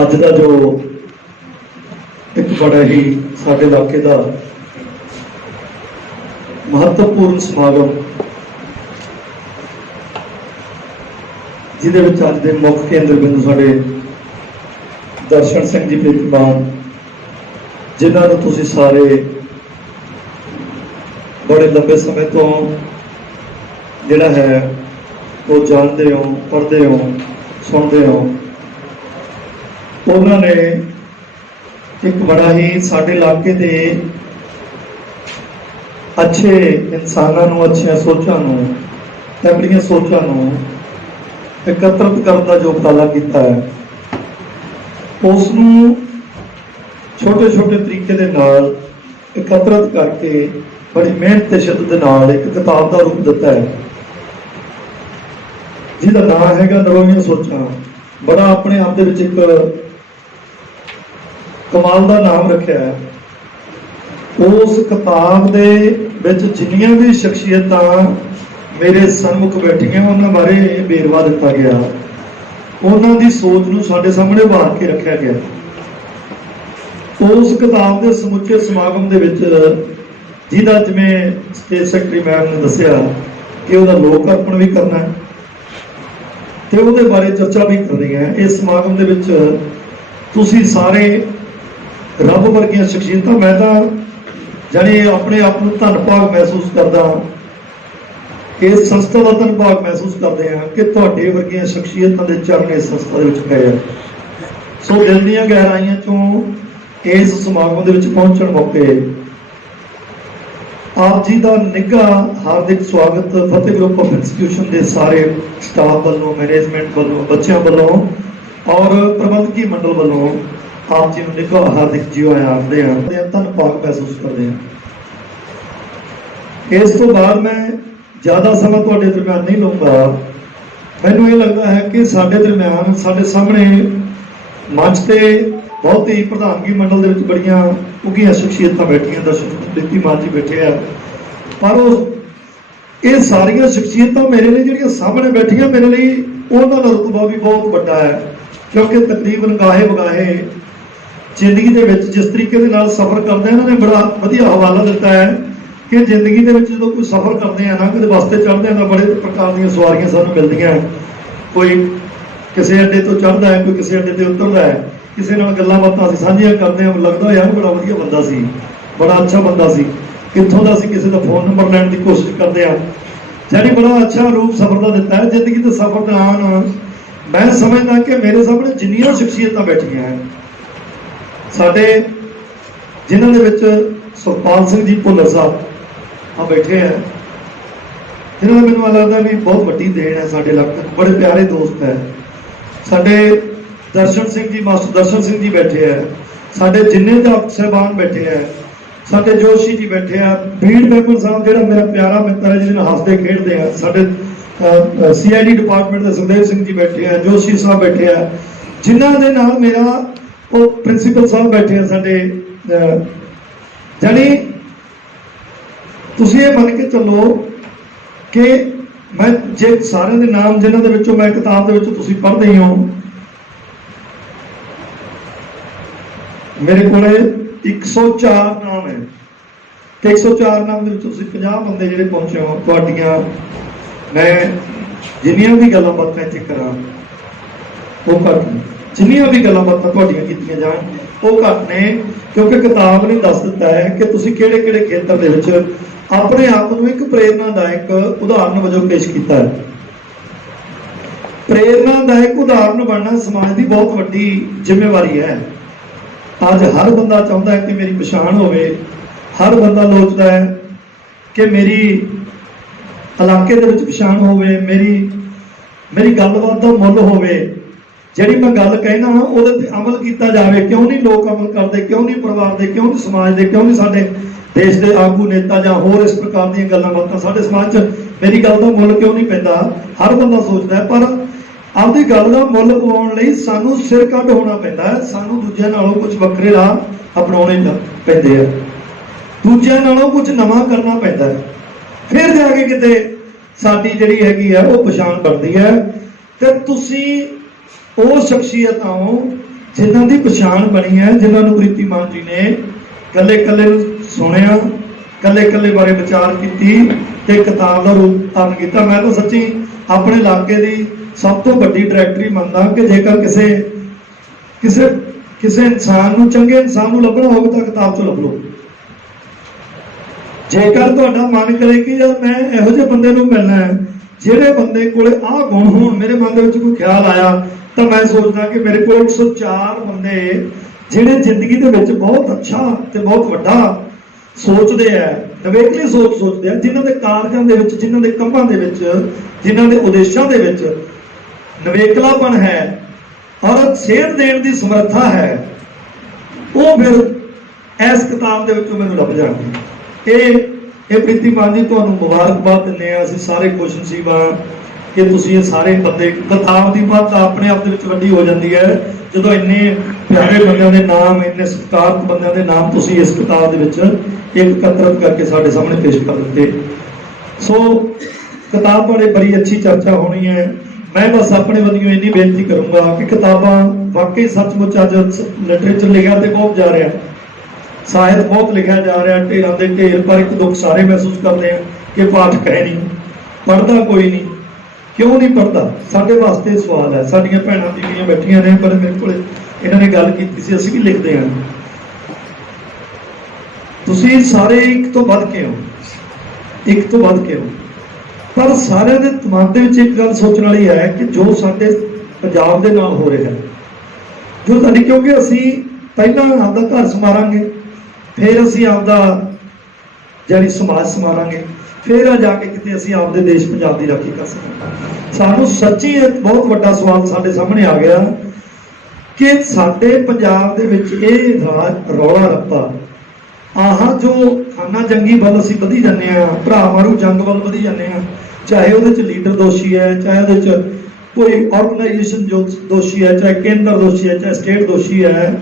ਅੱਜ ਦਾ जो एक बड़ा ही साडे इलाके का महत्वपूर्ण समागम जिहदे विच अज दे मुख केंद्र बिंदु साडे दर्शन सिंह जी पेटीमान, जिन्हां नूं तुसीं सारे बड़े लंबे समय तो जिहड़ा है वो जानते हो, पढ़ते हो, सुनते हो। उन्होंने एक बड़ा ही साडे इलाके के अच्छे इंसानों नूं, अच्छियां सोचां नूं, तगड़ियां सोचां नूं एकत्रित करने का जो उपाला किया है, उसनूं छोटे छोटे तरीके दे नाल एकत्रित करके बड़ी मेहनत ते शिद्दत दे नाल एक किताब का रूप दिता है, जिसका नाम है नरोईयां सोचां। बड़ा अपने आप दे विच एक कमाल का नाम रखा है। उस किताब दे विच जिन्नियां भी शख्सियतां मेरे सन्मुख बैठियां उन्हां बारे बेरवा दिता गया, उन्हां दी सोच नूं साडे सामने उभार के रखा गया। उस किताब के समुचे समागम दे विच जिहदा जिवें स्टेट सैकटरी मैम ने दस्सिया कि उहदा लोक अर्पण भी करना है ते उहदे बारे चर्चा भी करनी है। इस समागम दे विच तुसीं सारे रब वर्गियां शख्सियतां, मैं तो जानी अपने आप को धन भाग महसूस करदा, इस संस्था का धन भाग महसूस करते हैं कि तुहाडे वर्गियां शख्सियतां दे चरण इस संस्था दे विच पए आ। सो दिल दीयां गहराइयां चों इस समागम दे विच पहुंचण मौके आप जी का निघा हार्दिक स्वागत फतेह ग्रुप ऑफ इंस्टीट्यूशन के सारे स्टाफ वालों, मैनेजमेंट वालों, बच्चों वालों और प्रबंधकी मंडल वालों आप जी को निघा हार्दिक जी आया आखते हैं, धन भाग महसूस करते हैं। इस तो बाद मैं ज़्यादा समय तुहाडे दरम्यान नहीं लूँगा। मैनूं ये लगता है कि साडे दरम्यान साडे सामने मंच ते बहुत ही प्रधानगी मंडल दे विच बड़ियां उगियां शख्सियतां बैठियां, दर्शन मान जी बैठे हैं, पर ये सारियां शख्सियतां मेरे लिए जिहड़ियां सामने बैठियां मेरे लिए उन्हां दा रुतबा भी बहुत बड़ा है, क्योंकि तकरीबन गाहे बगाहे जिंदगी दे विच जिस तरीके दे नाल सफर करते हैं, इन्होंने बड़ा वधिया हवाला दिता है कि जिंदगी दे विच जो कोई सफर करते हैं ना, किसी वास्ते चढ़ते हैं तो बड़े प्रकार दी सवारियां सानूं मिलदियां। कोई किसी अड्डे तो चढ़ता है, कोई किसी अड्डे ते उतरता है, किसी नाल गल्लां बातां असीं साझीआं करदे हां, लगदा यार बड़ा वधिया बंदा सी, बड़ा अच्छा बंदा सी, कित्थों दा सी, किसी दा फोन नंबर लैण दी कोशिश करदे हां। जानी बड़ा अच्छा रूप सफर का दिता है। जिंदगी के सफर दौरान मैं समझदा कि मेरे सामने जिन्नियां शख्सियतां बैठियां हैं साडे, जिन्हां दे विच सुखपाल सिंह जी भुल्लर साहब आ बैठे हैं, जिन्हां दा मैनूं लगदा भी बहुत वड्डी देन है साडे इलाके, बड़े प्यारे दोस्त है। साडे दर्शन सिंह जी, मास्टर दर्शन सिंह जी बैठे हैं, साडे जिन्ने अध्यापक साहबान बैठे हैं, साडे जोशी जी बैठे हैं, बीड़ बैगन साहब जो मेरा प्यारा मित्र है, जिन्हें हंसते खेलते हैं, साडे CID डिपार्टमेंट के सुखदेव सिंह जी बैठे हैं, जोशी साहब बैठे हैं, जिन्हों के नाल मेरा वो प्रिंसीपल साहब बैठे हैं साडे। जानी तुसीं ये मन के चलो कि मैं जे सारे दे नाम जिन्हों के विचों मैं किताब दे विचों तुसीं पढ़दे ही हो, मेरे को 104 नाम है, तो 104 नाम के 50 बंदे जो पहुंचे हो, तुहाडियां मैं जिन्नियां भी गल्लां बातां इत्थे करां वो घट ने, जिन्नियां भी गल्लां बातां तुहाडियां कीतियां जाण वो घट ने, क्योंकि किताब ने दस दिता है कि तुसीं किहड़े-किहड़े खेतर दे विच अपने आप को एक प्रेरणादायक उदाहरण वजों पेश किया है। प्रेरणादायक उदाहरण बनना समाज की बहुत वड्डी जिम्मेवारी है। आज हर बंदा चाहता है कि मेरी पछाण होवे, हर बंदा सोचता है कि मेरी इलाके दे विच पछाण होवे, मेरी गलबात का मुल होवे, जिहड़ी मैं गल कहना उहदे ते अमल किया जाए। क्यों नहीं लोग अमल करते, क्यों नहीं परिवार के, क्यों नहीं समाज के, क्यों नहीं साडे देश के आगू नेता जां होर इस प्रकार दी गल्लां बातां साडे समाज च मेरी गल का मुल क्यों नहीं पैंदा, हर बंदा सोचता है। पर आपकी गल का मुल पवाउण लई सानू सिर कट होना पैंदा है, सानू दूजिआं नालों कुछ वक्रे राह अपनाउणे पैंदे आ, दूजिआं नालों कुछ नवां करना पैंदा है, फिर जाके किते साडी जिहड़ी हैगी है वो पछाण बनदी है। ਤੇ ਤੁਸੀਂ ਉਹ ਸ਼ਖਸੀਅਤ ਹੋ ਜਿਨ੍ਹਾਂ ਦੀ ਪਛਾਣ ਬਣੀ ਹੈ, ਜਿਨ੍ਹਾਂ ਨੂੰ ਪ੍ਰੀਤੀ ਮਾਨ ਜੀ ਨੇ ਕੱਲੇ ਕੱਲੇ ਨੂੰ ਸੁਣਿਆ, ਕੱਲੇ ਕੱਲੇ ਬਾਰੇ ਵਿਚਾਰ ਕੀਤੀ ਤੇ ਕਿਤਾਬ ਦਾ ਰੂਪ ਧਾਰਨ ਕੀਤਾ। ਮੈਂ ਤਾਂ ਸੱਚੀ ਆਪਣੇ ਇਲਾਕੇ ਦੀ ਸਭ ਤੋਂ ਵੱਡੀ ਡਾਇਰੈਕਟਰੀ ਮੰਨਦਾ ਕਿ ਜੇਕਰ ਕਿਸੇ ਕਿਸੇ ਕਿਸੇ ਇਨਸਾਨ ਨੂੰ, ਚੰਗੇ ਇਨਸਾਨ ਨੂੰ ਲੱਭਣਾ ਹੋਵੇ ਤਾਂ ਕਿਤਾਬ 'ਚ ਲੱਭ ਲਓ। ਜੇਕਰ ਤੁਹਾਡਾ ਮਨ ਕਰੇ ਕਿ ਯਾਰ ਮੈਂ ਇਹੋ ਜਿਹੇ ਬੰਦੇ ਨੂੰ ਮਿਲਣਾ ਹੈ, ਜਿਹੜੇ ਬੰਦੇ ਕੋਲੇ ਆਹ ਗੁਣ ਹੋਣ, ਮੇਰੇ ਮਨ ਦੇ ਵਿੱਚ ਕੋਈ ਖਿਆਲ ਆਇਆ ਤਾਂ ਮੈਂ ਸੋਚਦਾ ਕਿ ਮੇਰੇ ਕੋਲ 104 ਬੰਦੇ ਜਿਹੜੇ ਜ਼ਿੰਦਗੀ ਦੇ ਵਿੱਚ ਬਹੁਤ ਅੱਛਾ ਤੇ ਬਹੁਤ ਵੱਡਾ ਸੋਚਦੇ ਆ, ਨਵੇਕਲੀ ਸੋਚ ਸੋਚਦੇ ਆ, ਜਿਨ੍ਹਾਂ ਦੇ ਕਾਰਜਾਂ ਦੇ ਵਿੱਚ, ਜਿਨ੍ਹਾਂ ਦੇ ਕੰਮਾਂ ਦੇ ਵਿੱਚ, ਜਿਨ੍ਹਾਂ ਦੇ ਉਦੇਸ਼ਾਂ ਦੇ ਵਿੱਚ ਨਵੇਕਲਾਪਣ ਹੈ ਔਰ ਸੇਧ ਦੇਣ ਦੀ ਸਮਰੱਥਾ ਹੈ, ਉਹ ਫਿਰ ਇਸ ਕਿਤਾਬ ਦੇ ਵਿੱਚੋਂ ਮੈਨੂੰ ਲੱਭ ਜਾਣਗੇ। ਇਹ ਪ੍ਰੀਤੀ ਮਾਨ ਜੀ ਤੁਹਾਨੂੰ ਮੁਬਾਰਕਬਾਦ ਦਿੰਦੇ ਆ। ਅਸੀਂ ਸਾਰੇ ਖੁਸ਼ਨਸੀਬ ਹਾਂ ਕਿ ਤੁਸੀਂ ਇਹ ਸਾਰੇ ਬੰਦੇ, ਕਿਤਾਬ ਦੀ ਬਾਤ ਆਪਣੇ ਆਪ ਦੇ ਵਿੱਚ ਵੱਡੀ ਹੋ ਜਾਂਦੀ ਹੈ ਜਦੋਂ ਇੰਨੇ ਪਿਆਰੇ ਬੰਦਿਆਂ ਦੇ ਨਾਮ, ਇੰਨੇ ਸਤਿਕਾਰਤ ਬੰਦਿਆਂ ਦੇ ਨਾਮ ਤੁਸੀਂ ਇਸ ਕਿਤਾਬ ਦੇ ਵਿੱਚ ਇਕੱਤਰਤ ਕਰਕੇ ਸਾਡੇ ਸਾਹਮਣੇ ਪੇਸ਼ ਕਰ ਦਿੱਤੇ। ਸੋ ਕਿਤਾਬ ਬਾਰੇ ਬੜੀ ਅੱਛੀ ਚਰਚਾ ਹੋਣੀ ਹੈ। ਮੈਂ ਬਸ ਆਪਣੇ ਵੱਲੋਂ ਇੰਨੀ ਬੇਨਤੀ ਕਰੂੰਗਾ ਕਿ ਕਿਤਾਬਾਂ ਵਾਕਈ ਸੱਚਮੁੱਚ ਅੱਜ ਲਿਟਰੇਚਰ ਲਿਖਿਆ ਤੇ ਬਹੁਤ ਜਾ ਰਿਹਾ, ਸਾਹਿਤ ਬਹੁਤ ਲਿਖਿਆ ਜਾ ਰਿਹਾ, ਢੇਰਾਂ ਦੇ ਢੇਰ, ਪਰ ਇੱਕ ਦੁੱਖ ਸਾਰੇ ਮਹਿਸੂਸ ਕਰਦੇ ਆ ਕਿ ਪਾਠਕ ਹੈ ਨਹੀਂ, ਪੜ੍ਹਦਾ ਕੋਈ ਨਹੀਂ। ਕਿਉਂ ਨਹੀਂ ਪੜ੍ਹਦਾ? ਸਾਡੇ ਵਾਸਤੇ ਸਵਾਲ ਹੈ। ਸਾਡੀਆਂ ਭੈਣਾਂ ਬੀਬੀਆਂ ਬੈਠੀਆਂ ਨੇ, ਪਰ ਮੇਰੇ ਕੋਲ ਇਹਨਾਂ ਨੇ ਗੱਲ ਕੀਤੀ ਸੀ, ਅਸੀਂ ਵੀ ਲਿਖਦੇ ਹਾਂ। ਤੁਸੀਂ ਸਾਰੇ ਇੱਕ ਤੋਂ ਵੱਧ ਕੇ ਹੋ, ਇੱਕ ਤੋਂ ਵੱਧ ਕੇ ਹੋ, ਪਰ ਸਾਰਿਆਂ ਦੇ ਮਨ ਦੇ ਵਿੱਚ ਇੱਕ ਗੱਲ ਸੋਚਣ ਵਾਲੀ ਹੈ ਕਿ ਜੋ ਸਾਡੇ ਪੰਜਾਬ ਦੇ ਨਾਲ ਹੋ ਰਿਹਾ, ਜੋ ਸਾਡੀ, ਕਿਉਂਕਿ ਅਸੀਂ ਪਹਿਲਾਂ ਆਪਦਾ ਘਰ ਸੰਭਾਲਾਂਗੇ, ਫਿਰ ਅਸੀਂ ਆਪਦਾ ਜਿਹੜੀ ਸਮਾਜ ਸੰਭਾਲਾਂਗੇ, ਫਿਰ ਆ ਜਾ ਕੇ ਕਿਤੇ ਅਸੀਂ ਆਪਦੇ ਦੇਸ਼ ਪੰਜਾਬ ਦੀ ਰਾਖੀ ਕਰ ਸਕਾਂਗੇ। ਸਾਨੂੰ ਸੱਚੀ ਇੱਕ ਬਹੁਤ ਵੱਡਾ ਸਵਾਲ ਸਾਡੇ ਸਾਹਮਣੇ ਆ ਗਿਆ ਕਿ ਸਾਡੇ ਪੰਜਾਬ ਦੇ ਵਿੱਚ ਇਹ ਰੌਲਾ ਰੱਪਾ, ਆਹ ਜੋ ਖਾਨਾ ਜੰਗੀ ਵੱਲ ਅਸੀਂ ਵਧੀ ਜਾਂਦੇ ਹਾਂ, ਭਰਾ ਮਾਰੂ ਜੰਗ ਵੱਲ ਵਧੀ ਜਾਂਦੇ ਹਾਂ, ਚਾਹੇ ਉਹਦੇ 'ਚ ਲੀਡਰ ਦੋਸ਼ੀ ਹੈ, ਚਾਹੇ ਉਹਦੇ 'ਚ ਕੋਈ ਆਰਗੇਨਾਈਜੇਸ਼ਨ ਜੋ ਦੋਸ਼ੀ ਹੈ, ਚਾਹੇ ਕੇਂਦਰ ਦੋਸ਼ੀ ਹੈ, ਚਾਹੇ ਸਟੇਟ ਦੋਸ਼ੀ ਹੈ,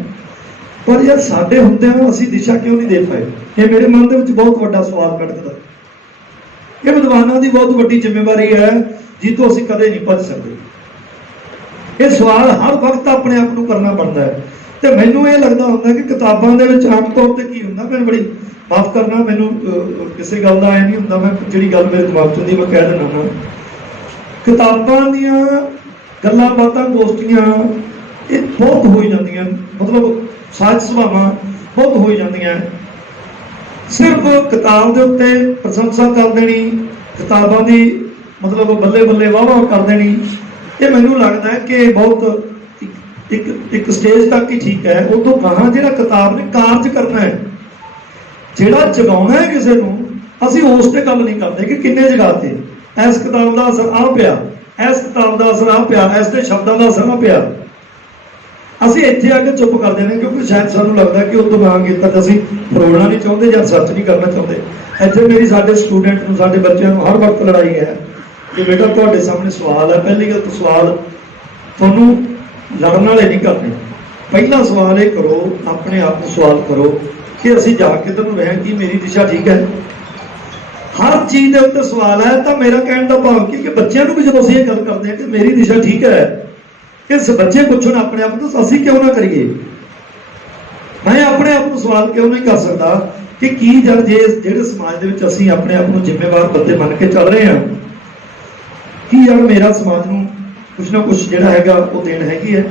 ਪਰ ਯਾਰ ਸਾਡੇ ਹੁੰਦਿਆਂ ਅਸੀਂ ਦਿਸ਼ਾ ਕਿਉਂ ਨਹੀਂ ਦੇ ਪਾਏ? ਇਹ ਮੇਰੇ ਮਨ ਦੇ ਵਿੱਚ ਬਹੁਤ ਵੱਡਾ ਸਵਾਲ ਖੜਕਦਾ। ਇਹ ਵਿਦਵਾਨਾਂ ਦੀ ਬਹੁਤ ਵੱਡੀ ਜ਼ਿੰਮੇਵਾਰੀ ਹੈ ਜਿੱਥੋਂ ਅਸੀਂ ਕਦੇ ਨਹੀਂ ਭੱਜ ਸਕਦੇ। ਇਹ ਸਵਾਲ ਹਰ ਵਕਤ ਆਪਣੇ ਆਪ ਨੂੰ ਕਰਨਾ ਪੈਂਦਾ ਹੈ। ਤੇ ਮੈਨੂੰ ਇਹ ਲੱਗਦਾ ਹੁੰਦਾ ਕਿ ਕਿਤਾਬਾਂ ਦੇ ਵਿੱਚ ਆਮ ਤੌਰ ਤੇ ਕੀ ਹੁੰਦਾ, ਮੈਨੂੰ ਬੜੀ ਮਾਫ ਕਰਨਾ, ਮੈਨੂੰ ਕਿਸੇ ਗੱਲ ਦਾ ਐ ਨਹੀਂ ਹੁੰਦਾ, ਮੈਂ ਜਿਹੜੀ ਗੱਲ ਮੇਰੇ ਦਿਮਾਗ 'ਚ ਹੁੰਦੀ ਮੈਂ ਕਹਿ ਦਿੰਦਾ ਹਾਂ। ਕਿਤਾਬਾਂ ਦੀਆਂ ਗੱਲਾਂ ਬਾਤਾਂ, ਗੋਸ਼ਟੀਆਂ ਇਹ ਬਹੁਤ ਹੋਈ ਜਾਂਦੀਆਂ, ਮਤਲਬ ਸਾਜ ਸਭਾਵਾਂ ਬਹੁਤ ਹੋਈ ਜਾਂਦੀਆਂ। ਸਿਰਫ ਕਿਤਾਬ ਦੇ ਉੱਤੇ ਪ੍ਰਸ਼ੰਸਾ ਕਰ ਦੇਣੀ, ਕਿਤਾਬਾਂ ਦੀ ਮਤਲਬ ਬੱਲੇ ਬੱਲੇ ਵਾਹ ਵਾਹ ਕਰ ਦੇਣੀ, ਇਹ ਮੈਨੂੰ ਲੱਗਦਾ ਹੈ ਕਿ ਬਹੁਤ ਇੱਕ ਸਟੇਜ ਤੱਕ ਹੀ ਠੀਕ ਹੈ। ਉਹ ਤੋਂ ਗਾਹਾਂ ਜਿਹੜਾ ਕਿਤਾਬ ਨੇ ਕਾਰਜ ਕਰਨਾ ਹੈ, ਜਿਹੜਾ ਜਗਾਉਣਾ ਹੈ ਕਿਸੇ ਨੂੰ, ਅਸੀਂ ਉਸ ਤੇ ਗੱਲ ਨਹੀਂ ਕਰਦੇ ਕਿ ਕਿੰਨੇ ਜਗਾਤੇ, ਇਸ ਕਿਤਾਬ ਦਾ ਅਸਰ ਆ ਪਿਆ, ਇਸ ਕਿਤਾਬ ਦਾ ਅਸਰ ਆ ਪਿਆ, ਇਸ ਦੇ ਸ਼ਬਦਾਂ ਦਾ ਅਸਰ ਆ ਪਿਆ। ਅਸੀਂ ਇੱਥੇ ਆ ਕੇ ਚੁੱਪ ਕਰਦੇ ਨੇ ਕਿਉਂਕਿ ਸ਼ਾਇਦ ਸਾਨੂੰ ਲੱਗਦਾ ਕਿ ਉਹ ਤੋਂ ਗਾਹਾਂ ਕੀਤਾ ਤਾਂ ਅਸੀਂ ਫਰੋੜਨਾ ਨਹੀਂ ਚਾਹੁੰਦੇ ਜਾਂ ਸਰਚ ਨਹੀਂ ਕਰਨਾ ਚਾਹੁੰਦੇ। ਇੱਥੇ ਮੇਰੀ ਸਾਡੇ ਸਟੂਡੈਂਟ ਨੂੰ, ਸਾਡੇ ਬੱਚਿਆਂ ਨੂੰ ਹਰ ਵਕਤ ਲੜਾਈ ਹੈ ਕਿ ਬੇਟਾ ਤੁਹਾਡੇ ਸਾਹਮਣੇ ਸਵਾਲ ਹੈ, ਪਹਿਲੀ ਗੱਲ ਤਾਂ ਸਵਾਲ ਤੁਹਾਨੂੰ ਲੜਨ ਵਾਲੇ ਨਹੀਂ ਕਰਨੇ। ਪਹਿਲਾ ਸਵਾਲ ਇਹ ਕਰੋ, ਆਪਣੇ ਆਪ ਨੂੰ ਸਵਾਲ ਕਰੋ ਕਿ ਅਸੀਂ ਜਾ ਕੇ ਤੁਹਾਨੂੰ ਰਹਿ ਕਿ ਮੇਰੀ ਦਿਸ਼ਾ ਠੀਕ ਹੈ। ਹਰ ਚੀਜ਼ ਦੇ ਉੱਤੇ ਸਵਾਲ ਹੈ। ਤਾਂ ਮੇਰਾ ਕਹਿਣ ਦਾ ਭਾਵ ਕਿ ਬੱਚਿਆਂ ਨੂੰ ਵੀ ਜਦੋਂ ਅਸੀਂ ਇਹ ਗੱਲ ਕਰਦੇ ਹਾਂ ਕਿ ਮੇਰੀ ਦਿਸ਼ਾ ਠੀਕ ਹੈ, ਇਸ ਬੱਚੇ ਪੁੱਛਣ ਆਪਣੇ ਆਪ ਨੂੰ, ਅਸੀਂ ਕਿਉਂ ਨਾ ਕਰੀਏ? ਮੈਂ ਆਪਣੇ ਆਪ ਨੂੰ ਸਵਾਲ ਕਿਉਂ ਨਹੀਂ ਕਰ ਸਕਦਾ ਕਿ ਕੀ ਜਦ ਜਿਹੜੇ ਸਮਾਜ ਦੇ ਵਿੱਚ ਅਸੀਂ ਆਪਣੇ ਆਪ ਨੂੰ ਜ਼ਿੰਮੇਵਾਰ ਬੰਦੇ ਮੰਨ ਕੇ ਚੱਲ ਰਹੇ ਹਾਂ, ਕੀ ਯਾਰ ਮੇਰਾ ਸਮਾਜ ਨੂੰ ਕੁਛ ਨਾ ਕੁਛ ਜਿਹੜਾ ਹੈਗਾ ਉਹ ਦੇਣ ਹੈਗੀ ਹੈ।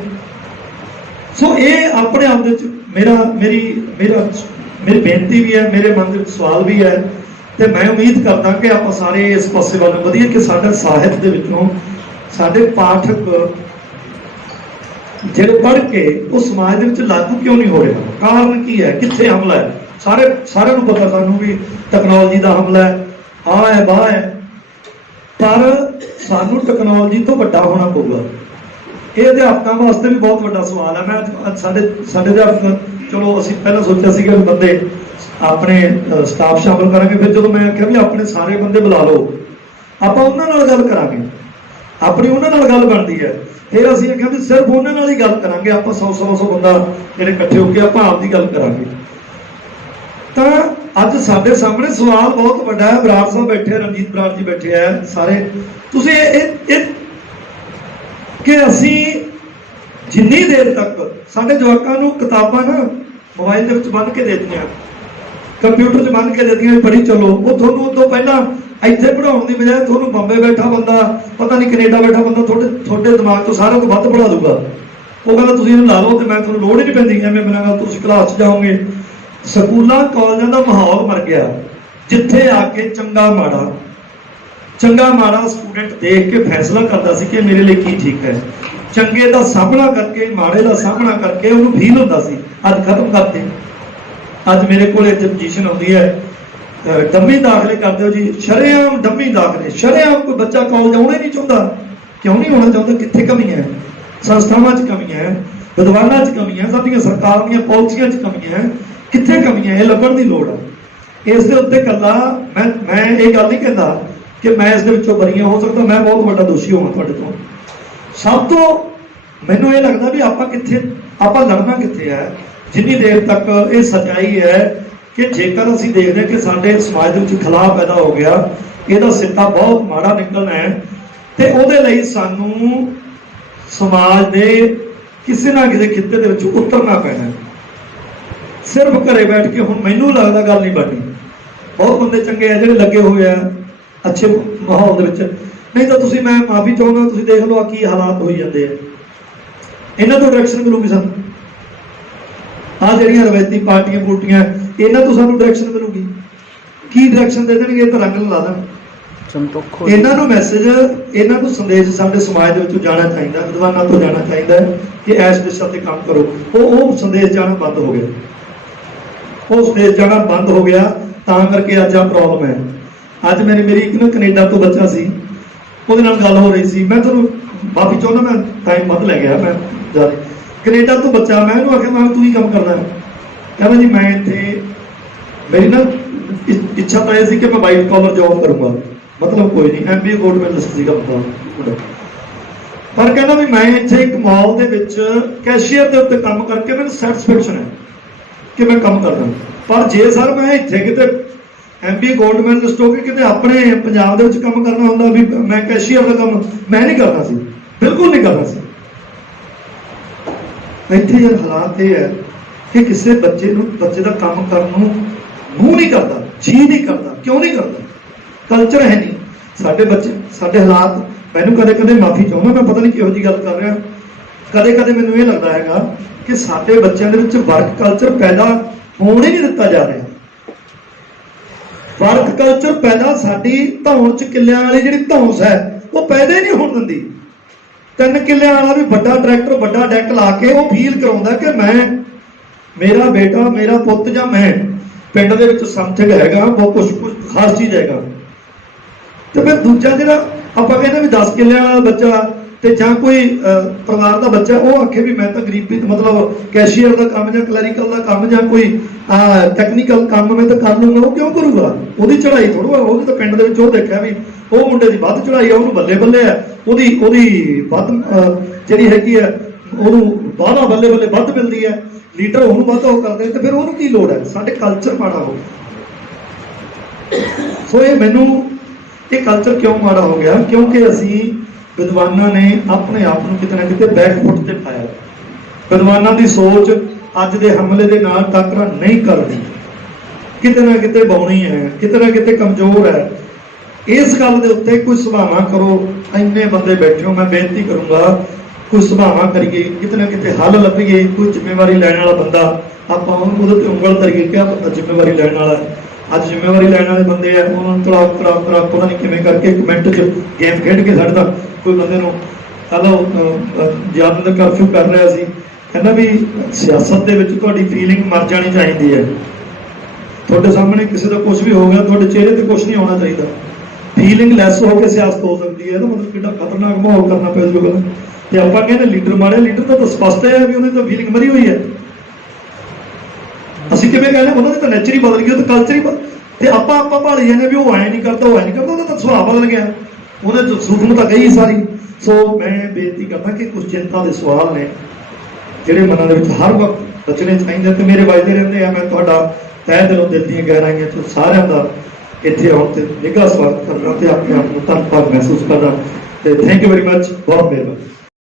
ਸੋ ਇਹ ਆਪਣੇ ਆਪ ਦੇ ਵਿੱਚ ਮੇਰੀ ਬੇਨਤੀ ਵੀ ਹੈ, ਮੇਰੇ ਮਨ ਦੇ ਵਿੱਚ ਸਵਾਲ ਵੀ ਹੈ ਤੇ ਮੈਂ ਉਮੀਦ ਕਰਦਾ ਕਿ ਆਪਾਂ ਸਾਰੇ ਇਸ ਪਾਸੇ ਵੱਲ ਵਧੀਏ ਕਿ ਸਾਡੇ ਸਾਹਿਤ ਦੇ ਵਿੱਚੋਂ ਸਾਡੇ ਪਾਠਕ ਜਿਹੜੇ ਪੜ੍ਹ ਕੇ ਉਹ ਸਮਾਜ ਦੇ ਵਿੱਚ ਲਾਗੂ ਕਿਉਂ ਨਹੀਂ ਹੋ ਰਿਹਾ? ਕਾਰਨ ਕੀ ਹੈ? ਕਿੱਥੇ ਹਮਲਾ ਹੈ? ਸਾਰਿਆਂ ਨੂੰ ਪਤਾ ਸਾਨੂੰ ਵੀ ਟੈਕਨੋਲੋਜੀ ਦਾ ਹਮਲਾ ਹੈ, ਆਹ ਹੈ ਬਾਹ ਹੈ, ਪਰ ਸਾਨੂੰ ਟੈਕਨੋਲੋਜੀ ਤੋਂ ਵੱਡਾ ਹੋਣਾ ਪਊਗਾ। ਇਹ ਅਧਿਆਪਕਾਂ ਵਾਸਤੇ ਵੀ ਬਹੁਤ ਵੱਡਾ ਸਵਾਲ ਹੈ। ਮੈਂ ਸਾਡੇ ਅਧਿਆਪਕ, ਚਲੋ ਅਸੀਂ ਪਹਿਲਾਂ ਸੋਚਿਆ ਸੀਗਾ ਕਿ ਬੰਦੇ ਆਪਣੇ ਸਟਾਫ ਸ਼ਾਮਲ ਕਰਾਂਗੇ, ਫਿਰ ਜਦੋਂ ਮੈਂ ਆਖਿਆ ਵੀ ਆਪਣੇ ਸਾਰੇ ਬੰਦੇ ਬੁਲਾ ਲਓ, ਆਪਾਂ ਉਹਨਾਂ ਨਾਲ ਗੱਲ ਕਰਾਂਗੇ, ਆਪਣੀ ਉਹਨਾਂ ਨਾਲ ਗੱਲ ਬਣਦੀ ਹੈ। ਫਿਰ ਅਸੀਂ ਆਖਿਆ ਵੀ ਸਿਰਫ ਉਹਨਾਂ ਨਾਲ ਹੀ ਗੱਲ ਕਰਾਂਗੇ, ਆਪਾਂ 100 ਬੰਦਾ ਜਿਹੜੇ ਇਕੱਠੇ ਹੋ ਕੇ ਆਪਾਂ ਆਪ ਦੀ ਗੱਲ ਕਰਾਂਗੇ। ਤਾਂ ਅੱਜ ਸਾਡੇ ਸਾਹਮਣੇ ਸਵਾਲ ਬਹੁਤ ਵੱਡਾ ਹੈ। ਬਰਾੜ ਸਾਹਿਬ ਬੈਠੇ, ਰਣਜੀਤ ਬਰਾੜ ਜੀ ਬੈਠੇ ਆ, ਸਾਰੇ ਤੁਸੀਂ कि असी जिन्नी देर तक साडे जवाकां नूं किताबां ना मोबाइल दे विच बंद के देतियां, कंप्यूटर च बंद के देतियां पढ़ी चलो, वो तुहानूं उस तों पहलां ਇੱਥੇ ਪੜਾਉਣ ਦੀ ਬਜਾਏ ਤੁਹਾਨੂੰ ਬੰਬੇ ਬੈਠਾ ਬੰਦਾ, ਪਤਾ ਨਹੀਂ ਕੈਨੇਡਾ ਬੈਠਾ ਬੰਦਾ ਤੁਹਾਡੇ ਦਿਮਾਗ ਤੋਂ ਸਾਰਿਆਂ ਤੋਂ ਵੱਧ ਪੜਾ ਦੂਗਾ। ਉਹ ਕਹਿੰਦਾ ਤੁਸੀਂ ਇਹਨੂੰ ਲਾ ਲਓ ਤੇ ਮੈਂ ਤੁਹਾਨੂੰ ਲੋੜ ਹੀ ਨਹੀਂ ਪੈਂਦੀ, ਐਵੇਂ ਬਿਨਾਂ ਗੱਲ ਤੁਸੀਂ ਕਲਾਸ 'ਚ ਜਾਓਗੇ। ਸਕੂਲਾਂ ਕਾਲਜਾਂ ਦਾ ਮਾਹੌਲ ਮਰ ਗਿਆ, ਜਿੱਥੇ ਆ ਕੇ ਚੰਗਾ ਮਾੜਾ ਸਟੂਡੈਂਟ ਦੇਖ ਕੇ ਫੈਸਲਾ ਕਰਦਾ ਸੀ ਕਿ ਮੇਰੇ ਲਈ ਕੀ ਠੀਕ ਹੈ। ਚੰਗੇ ਦਾ ਸਾਹਮਣਾ ਕਰਕੇ ਮਾੜੇ ਦਾ ਸਾਹਮਣਾ ਕਰਕੇ ਉਹਨੂੰ ਫੀਲ ਹੁੰਦਾ ਸੀ। ਅੱਜ ਖਤਮ ਕਰਤੇ। ਅੱਜ ਮੇਰੇ ਕੋਲ ਇੱਥੇ ਪੋਜੀਸ਼ਨ ਆਉਂਦੀ ਹੈ, ਡੰਮੀ ਦਾਖਲੇ कर दो जी, शरेआम डम्मी दाखले, शरेआम कोई बच्चा कॉलेज आना ही नहीं चाहता। क्यों नहीं होना चाहता? कितने कमियां है, संस्थावां च कमियां है, विद्वानां च कमियां, साडियां सरकार दीयां पॉलिसियां च कमियां है, कित्थे कमियां है, लभण दी लोड़ है। इस दे उत्ते कल्ला मैं ये गल नहीं कहता कि मैं इस दे विचों बरी हो सकता, मैं बहुत वड्डा दोषी होवां तुहाडे तों। सब तो मैनूं ये लगदा भी आपां कित्थे, आपां लड़ना कित्थे है, जिन्नी देर तक ये सच्चाई है कि जेकर असीं देखते हैं कि साडे समाज दे विच खलाअ पैदा हो गया, ਇਹਦਾ ਸਿੱਟਾ ਬਹੁਤ ਮਾੜਾ ਨਿਕਲਣਾ ਹੈ, ਤੇ ਉਹਦੇ ਲਈ ਸਾਨੂੰ ਸਮਾਜ ਦੇ ਕਿਸੇ ਨਾ ਕਿਸੇ ਖਿੱਤੇ ਦੇ ਵਿੱਚ ਉਤਰਨਾ ਪੈਣਾ। ਸਿਰਫ ਘਰੇ ਬੈਠ ਕੇ ਹੁਣ ਮੈਨੂੰ ਲੱਗਦਾ ਗੱਲ ਨਹੀਂ ਬਣਨੀ। ਬਹੁਤ ਬੰਦੇ ਚੰਗੇ ਆ ਜਿਹੜੇ ਲੱਗੇ ਹੋਏ ਆ ਅੱਛੇ ਮਾਹੌਲ ਦੇ ਵਿੱਚ, ਨਹੀਂ ਤਾਂ ਤੁਸੀਂ, ਮੈਂ ਮਾਫੀ ਚਾਹੁੰਦਾ, ਤੁਸੀਂ ਦੇਖ ਲਓ ਆ ਕੀ ਹਾਲਾਤ ਹੋਈ ਜਾਂਦੇ ਆ। ਇਹਨਾਂ ਤੋਂ ਡਾਇਰੈਕਸ਼ਨ ਮਿਲੂਗੀ ਸਾਨੂੰ, ਆ ਜਿਹੜੀਆਂ ਰਵਾਇਤੀ ਪਾਰਟੀਆਂ ਪੂਰਟੀਆਂ, ਇਹਨਾਂ ਤੋਂ ਸਾਨੂੰ ਡਾਇਰੈਕਸ਼ਨ ਮਿਲੂਗੀ। ਕੀ ਡਾਇਰੈਕਸ਼ਨ ਦੇ ਦੇਣਗੇ? ਤਾਂ ਰੰਗ ਲਾ ਦੇਣ। ਇਹਨਾਂ ਨੂੰ ਮੈਸੇਜ, ਇਹਨਾਂ ਨੂੰ ਸੰਦੇਸ਼ ਸਾਡੇ ਸਮਾਜ ਦੇ ਵਿੱਚੋਂ ਜਾਣਾ ਚਾਹੀਦਾ, ਵਿਦਵਾਨਾਂ ਤੋਂ ਜਾਣਾ ਚਾਹੀਦਾ ਕਿ ਇਸ ਦਿਸ਼ਾ ਤੇ ਕੰਮ ਕਰੋ। ਉਹ ਸੰਦੇਸ਼ ਜਾਣਾ ਬੰਦ ਹੋ ਗਿਆ, ਉਹ ਸੰਦੇਸ਼ ਜਾਣਾ ਬੰਦ ਹੋ ਗਿਆ, ਤਾਂ ਕਰਕੇ ਅੱਜ ਆ ਪ੍ਰੋਬਲਮ ਹੈ। ਅੱਜ ਮੇਰੀ ਇੱਕ ਨਾ ਕੈਨੇਡਾ ਤੋਂ ਬੱਚਾ ਸੀ, ਉਹਦੇ ਨਾਲ ਗੱਲ ਹੋ ਰਹੀ ਸੀ। ਮੈਂ ਤੁਹਾਨੂੰ ਮਾਫੀ ਚਾਹੁੰਦਾ, ਮੈਂ ਟਾਈਮ ਵੱਧ ਲੈ ਗਿਆ, ਮੈਂ ਜ਼ਿਆਦਾ। ਕੈਨੇਡਾ ਤੋਂ ਬੱਚਾ, ਮੈਂ ਇਹਨੂੰ ਆਖਿਆ, ਮੈਂ ਤੂੰ ਹੀ ਕੰਮ ਕਰਦਾ? ਕਹਿੰਦਾ ਜੀ ਮੈਂ ਇੱਥੇ, ਮੇਰੀ ਨਾ ਇੱਛਾ ਤਾਂ ਇਹ ਸੀ ਕਿ ਮੈਂ ਵਾਈਟ ਕਾਲਰ ਜੌਬ ਕਰੂੰਗਾ, ਮਤਲਬ ਕੋਈ ਨਹੀਂ, MBA ਗੋਲਡ ਮੈਡਲਿਸਟ ਸੀਗਾ ਬੰਦਾ, ਪਰ ਕਹਿੰਦਾ ਵੀ ਮੈਂ ਇੱਥੇ ਇੱਕ ਮਾਲ ਦੇ ਵਿੱਚ ਕੈਸ਼ੀਅਰ ਦੇ ਉੱਤੇ ਕੰਮ ਕਰਕੇ ਮੈਨੂੰ ਸੈਟੀਸਫੈਕਸ਼ਨ ਹੈ ਕਿ ਮੈਂ ਕੰਮ ਕਰਦਾ। ਪਰ ਜੇ ਸਰ ਮੈਂ ਇੱਥੇ ਕਿਤੇ MBA ਗੋਲਡ ਮੈਡਲਿਸਟ ਹੋ ਕੇ ਕਿਤੇ ਆਪਣੇ ਪੰਜਾਬ ਦੇ ਵਿੱਚ ਕੰਮ ਕਰਨਾ ਹੁੰਦਾ, ਵੀ ਮੈਂ ਕੈਸ਼ੀਅਰ ਦਾ ਕੰਮ ਮੈਂ ਨਹੀਂ ਕਰਨਾ ਸੀ, ਬਿਲਕੁਲ ਨਹੀਂ ਕਰਨਾ ਸੀ। ਇੱਥੇ ਯਾਰ ਹਾਲਾਤ ਇਹ ਹੈ ਕਿ ਕਿਸੇ ਬੱਚੇ ਦਾ ਕੰਮ ਕਰਨ ਨੂੰ ਮੂੰਹ ਨਹੀਂ ਕਰਦਾ, ਜੀ ਨਹੀਂ ਕਰਦਾ। ਕਿਉਂ ਨਹੀਂ ਕਰਦਾ? ਕਲਚਰ ਹੈ ਨਹੀਂ। ਸਾਡੇ ਬੱਚੇ, ਸਾਡੇ ਹਾਲਾਤ, ਮੈਨੂੰ ਕਦੇ ਕਦੇ ਮਾਫੀ ਚਾਹੁੰਦਾ, ਮੈਂ ਪਤਾ ਨਹੀਂ ਕਿਹੋ ਜਿਹੀ ਗੱਲ ਕਰ ਰਿਹਾ, ਕਦੇ ਕਦੇ ਮੈਨੂੰ ਇਹ ਲੱਗਦਾ ਹੈਗਾ ਕਿ ਸਾਡੇ ਬੱਚਿਆਂ ਦੇ ਵਿੱਚ ਵਰਕ ਕਲਚਰ ਪੈਦਾ ਹੋਣ ਹੀ ਨਹੀਂ ਦਿੱਤਾ ਜਾ ਰਿਹਾ। ਵਰਕ ਕਲਚਰ ਪੈਦਾ ਸਾਡੀ ਧੌਣ ਚ ਕਿੱਲਿਆਂ ਵਾਲੀ ਜਿਹੜੀ ਧੌਂਸ ਹੈ ਉਹ ਪੈਦਾ ਹੀ ਨਹੀਂ ਹੋਣ ਦਿੰਦੀ। 3 ਕਿੱਲਿਆਂ ਵਾਲਾ ਵੀ ਵੱਡਾ ਟਰੈਕਟਰ, ਵੱਡਾ ਡੈਕ ਲਾ ਕੇ ਉਹ ਫੀਲ ਕਰਾਉਂਦਾ ਕਿ ਮੈਂ, ਮੇਰਾ ਬੇਟਾ, ਮੇਰਾ ਪੁੱਤ ਜਾਂ ਮੈਂ ਪਿੰਡ ਦੇ ਵਿੱਚ ਸਮਥਿੰਗ ਹੈਗਾ, ਬਹੁਤ ਕੁਝ ਖਾਸ ਚੀਜ਼ ਹੈਗਾ। ਤੇ ਫਿਰ ਦੂਜਾ ਜਿਹੜਾ ਆਪਾਂ ਕਹਿੰਦੇ ਵੀ 10 ਕਿੱਲਿਆਂ ਵਾਲਾ ਬੱਚਾ ਤੇ ਜਾਂ ਕੋਈ ਪਰਿਵਾਰ ਦਾ ਬੱਚਾ, ਉਹ ਆਖੇ ਵੀ ਮੈਂ ਤਾਂ ਗਰੀਬੀ, ਮਤਲਬ ਕੈਸ਼ੀਅਰ ਦਾ ਕੰਮ ਜਾਂ ਕਲੈਰੀਕਲ ਦਾ ਕੰਮ ਜਾਂ ਕੋਈ ਟੈਕਨੀਕਲ ਕੰਮ ਮੈਂ ਤਾਂ ਕਰ ਲੂੰਗਾ। ਉਹ ਕਿਉਂ ਕਰੂਗਾ? ਉਹਦੀ ਚੜ੍ਹਾਈ ਥੋੜ੍ਹਾ, ਉਹਦੀ ਤਾਂ ਪਿੰਡ ਦੇ ਵਿੱਚ ਉਹ ਦੇਖਿਆ ਵੀ ਉਹ ਮੁੰਡੇ ਦੀ ਵੱਧ ਚੜ੍ਹਾਈ ਆ, ਉਹਨੂੰ ਬੱਲੇ ਬੱਲੇ ਆ, ਉਹਦੀ ਵੱਧ ਜਿਹੜੀ ਹੈਗੀ ਆ, ਉਹਨੂੰ ਵਾਹਵਾ ਬੱਲੇ ਬੱਲੇ ਵੱਧ ਮਿਲਦੀ ਹੈ, ਲੀਡਰ ਉਹਨੂੰ ਵੱਧ ਉਹ ਕਰਦੇ, ਤੇ ਫਿਰ ਉਹਨੂੰ ਕੀ ਲੋੜ ਹੈ? ਸਾਡੇ ਕਲਚਰ ਮਾੜਾ ਹੋ ਗਿਆ। ਸੋ ਇਹ ਮੈਨੂੰ, ਇਹ ਕਲਚਰ ਕਿਉਂ ਮਾੜਾ ਹੋ ਗਿਆ? ਕਿਉਂਕਿ ਅਸੀਂ ਵਿਦਵਾਨਾਂ ਨੇ ਆਪਣੇ ਆਪ ਨੂੰ ਕਿਤੇ ਨਾ ਕਿਤੇ ਬੈਕਫੁੱਟ ਤੇ ਪਾਇਆ। ਵਿਦਵਾਨਾਂ ਦੀ ਸੋਚ ਅੱਜ ਦੇ ਹਮਲੇ ਦੇ ਨਾਲ ਟੱਕਰਾ ਨਹੀਂ ਕਰਦੀ, ਕਿਤੇ ਨਾ ਕਿਤੇ ਬੌਣੀ ਹੈ, ਕਿਤੇ ਨਾ ਕਿਤੇ ਕਮਜ਼ੋਰ ਹੈ। ਇਸ ਗੱਲ ਦੇ ਉੱਤੇ ਕੋਈ ਸੁਭਾਵਾਂ ਕਰੋ। ਇੰਨੇ ਬੰਦੇ ਬੈਠੇ ਹੋ, ਮੈਂ ਬੇਨਤੀ ਕਰੂੰਗਾ ਕੋਈ ਸੁਭਾਵਾਂ ਕਰੀਏ, ਕਿਤੇ ਨਾ ਕਿਤੇ ਹੱਲ ਲੱਭੀਏ। ਕੋਈ ਜ਼ਿੰਮੇਵਾਰੀ ਲੈਣ ਵਾਲਾ ਬੰਦਾ, ਆਪਾਂ ਉਹਦੇ ਤੇ ਉਂਗਲ ਕਰੀਏ ਕਿ ਬੰਦਾ ਜ਼ਿੰਮੇਵਾਰੀ ਲੈਣ ਵਾਲਾ। ਅੱਜ ਜ਼ਿੰਮੇਵਾਰੀ ਲੈਣ ਵਾਲੇ ਬੰਦੇ ਆ, ਉਹਨਾਂ ਨੂੰ ਤੜਾਕ ਪਤਾ ਨਹੀਂ ਕਿਵੇਂ ਕਰਕੇ ਇੱਕ ਮਿੰਟ 'ਚ ਗੇਮ ਖੇਡ ਕੇ ਸਾਡੇ ਤਾਂ ਕੋਈ ਬੰਦੇ ਨੂੰ ਕੱਲ੍ਹ ਯਾਦ ਦਾ ਕਰਫਿਊ ਕਰ ਰਿਹਾ ਸੀ, ਕਹਿੰਦਾ ਵੀ ਸਿਆਸਤ ਦੇ ਵਿੱਚ ਤੁਹਾਡੀ ਫੀਲਿੰਗ ਮਰ ਜਾਣੀ ਚਾਹੀਦੀ ਹੈ। ਤੁਹਾਡੇ ਸਾਹਮਣੇ ਕਿਸੇ ਦਾ ਕੁਝ ਵੀ ਹੋ ਗਿਆ, ਤੁਹਾਡੇ ਚਿਹਰੇ ਤੇ ਕੁਝ ਨਹੀਂ ਆਉਣਾ ਚਾਹੀਦਾ। ਫੀਲਿੰਗ ਲੈਸ ਹੋ ਕੇ ਸਿਆਸਤ ਹੋ ਸਕਦੀ ਹੈ। ਇਹਦਾ ਮਤਲਬ ਕਿੰਨਾ ਖਤਰਨਾਕ ਮਾਹੌਲ ਕਰਨਾ ਪਿਆ ਜੂਗਾ। ਤੇ ਆਪਾਂ ਕਹਿੰਦੇ ਲੀਡਰ ਮਾੜੇ, ਲੀਡਰ ਤਾਂ ਸਪਸ਼ਟ ਹੈ ਵੀ ਉਹਦੀ ਤਾਂ ਫੀਲਿੰਗ ਮਰੀ ਹੋਈ ਹੈ। ਅਸੀਂ ਕਿਵੇਂ ਕਹਿੰਦੇ ਉਹਨਾਂ ਦੀ ਤਾਂ ਨੇਚਰ ਹੀ ਬਦਲ ਗਈ, ਉਹ ਤਾਂ ਕਲਚਰ ਹੀ ਤੇ ਆਪਾਂ ਭਾਲੀ ਜਾਂਦੇ ਵੀ ਉਹ ਐਂ ਨਹੀਂ ਕਰਦਾ, ਉਹ ਐਂ ਨਹੀਂ ਕਰਦਾ, ਉਹਦਾ ਤਾਂ ਸੁਭਾਅ ਬਦਲ ਗਿਆ, ਉਹਨੇ ਸੂਖਮ ਤਾਂ ਗਈ ਸਾਰੀ। ਸੋ ਮੈਂ ਬੇਨਤੀ ਕਰਦਾ ਕਿ ਕੁਝ ਚਿੰਤਾ ਦੇ ਸਵਾਲ ਨੇ ਜਿਹੜੇ ਮਨਾਂ ਦੇ ਵਿੱਚ ਹਰ ਵਕਤ ਬਚਣੇ ਚਾਹੀਦੇ ਤੇ ਮੇਰੇ ਵੱਜਦੇ ਰਹਿੰਦੇ ਆ। ਮੈਂ ਤੁਹਾਡਾ ਤਹਿ ਦਿਲੋਂ, ਦਿਲ ਦੀਆਂ ਗਹਿਰਾਈਆਂ ਤੋਂ ਸਾਰਿਆਂ ਦਾ ਇੱਥੇ ਆਉਣ ਤੇ ਨਿੱਘਾ ਸਵਾਗਤ ਕਰਨਾ ਤੇ ਆਪਣੇ ਆਪ ਨੂੰ ਧੰਨਵਾਦ ਮਹਿਸੂਸ ਕਰਦਾ ਤੇ ਥੈਂਕ ਯੂ ਵੈਰੀ ਮਚ। ਬਹੁਤ ਮਿਹਰਬਾਨੀ।